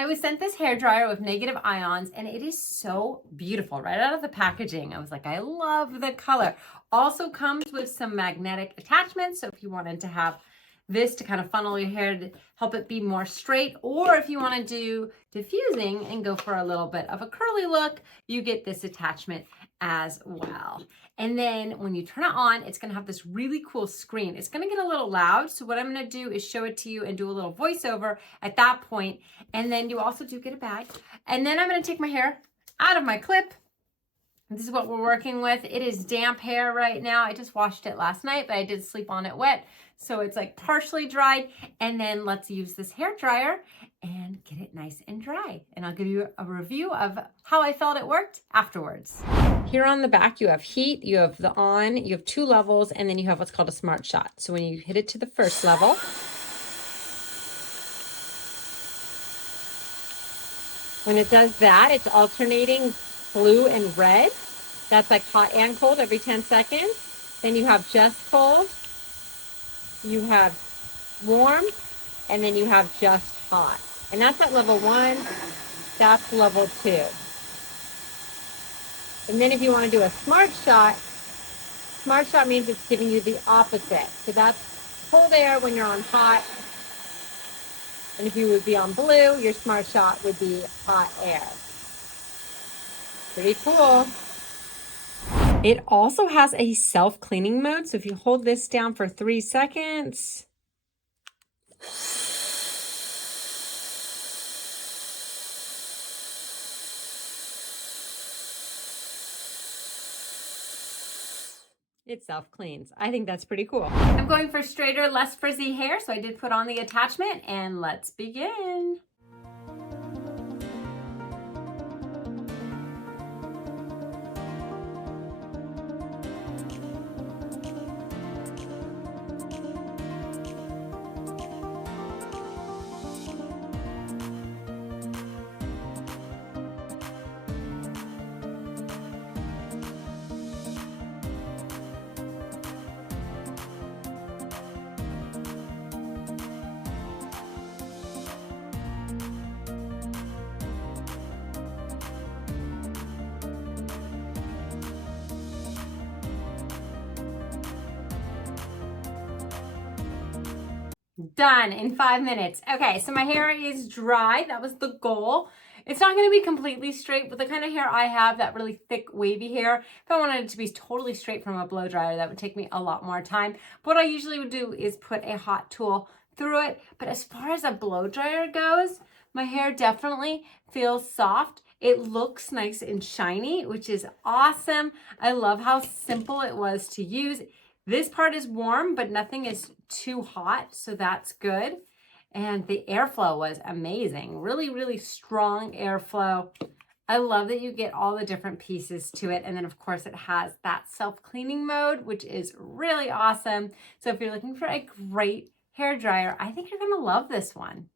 I was sent this hair dryer with negative ions and it is so beautiful right out of the packaging. I was like, I love the color. Also comes with some magnetic attachments. So if you wanted to have this to kind of funnel your hair to help it be more straight, or if you want to do diffusing and go for a little bit of a curly look, you get this attachment as well. And then when you turn it on, it's going to have this really cool screen. It's going to get a little loud. So what I'm going to do is show it to you and do a little voiceover at that point. And then you also do get a bag. And then I'm going to take my hair out of my clip. This is what we're working with. It is damp hair right now. I just washed it last night, but I did sleep on it wet. So it's like partially dried. And then let's use this hair dryer and get it nice and dry. And I'll give you a review of how I felt it worked afterwards. Here on the back, you have heat, you have the on, you have 2 levels, and then you have what's called a smart shot. So when you hit it to the first level, when it does that, it's alternating blue and red. That's like hot and cold every 10 seconds. Then you have just cold, you have warm, and then you have just hot. And that's at level 1, that's level 2. And then if you want to do a smart shot means it's giving you the opposite. So that's cold air when you're on hot. And if you would be on blue, your smart shot would be hot air. Pretty cool. It also has a self-cleaning mode. So if you hold this down for 3 seconds, it self-cleans. I think that's pretty cool. I'm going for straighter, less frizzy hair, so I did put on the attachment, and let's begin. Done in 5 minutes. Okay, so my hair is dry. That was the goal. It's not going to be completely straight, but the kind of hair I have, that really thick, wavy hair, if I wanted it to be totally straight from a blow dryer, that would take me a lot more time. But what I usually would do is put a hot tool through it. But as far as a blow dryer goes, my hair definitely feels soft. It looks nice and shiny, which is awesome. I love how simple it was to use. This part is warm, but nothing is too hot, so that's good. And the airflow was amazing. Really, really strong airflow. I love that you get all the different pieces to it. And then of course it has that self-cleaning mode, which is really awesome. So if you're looking for a great hair dryer, I think you're gonna love this one.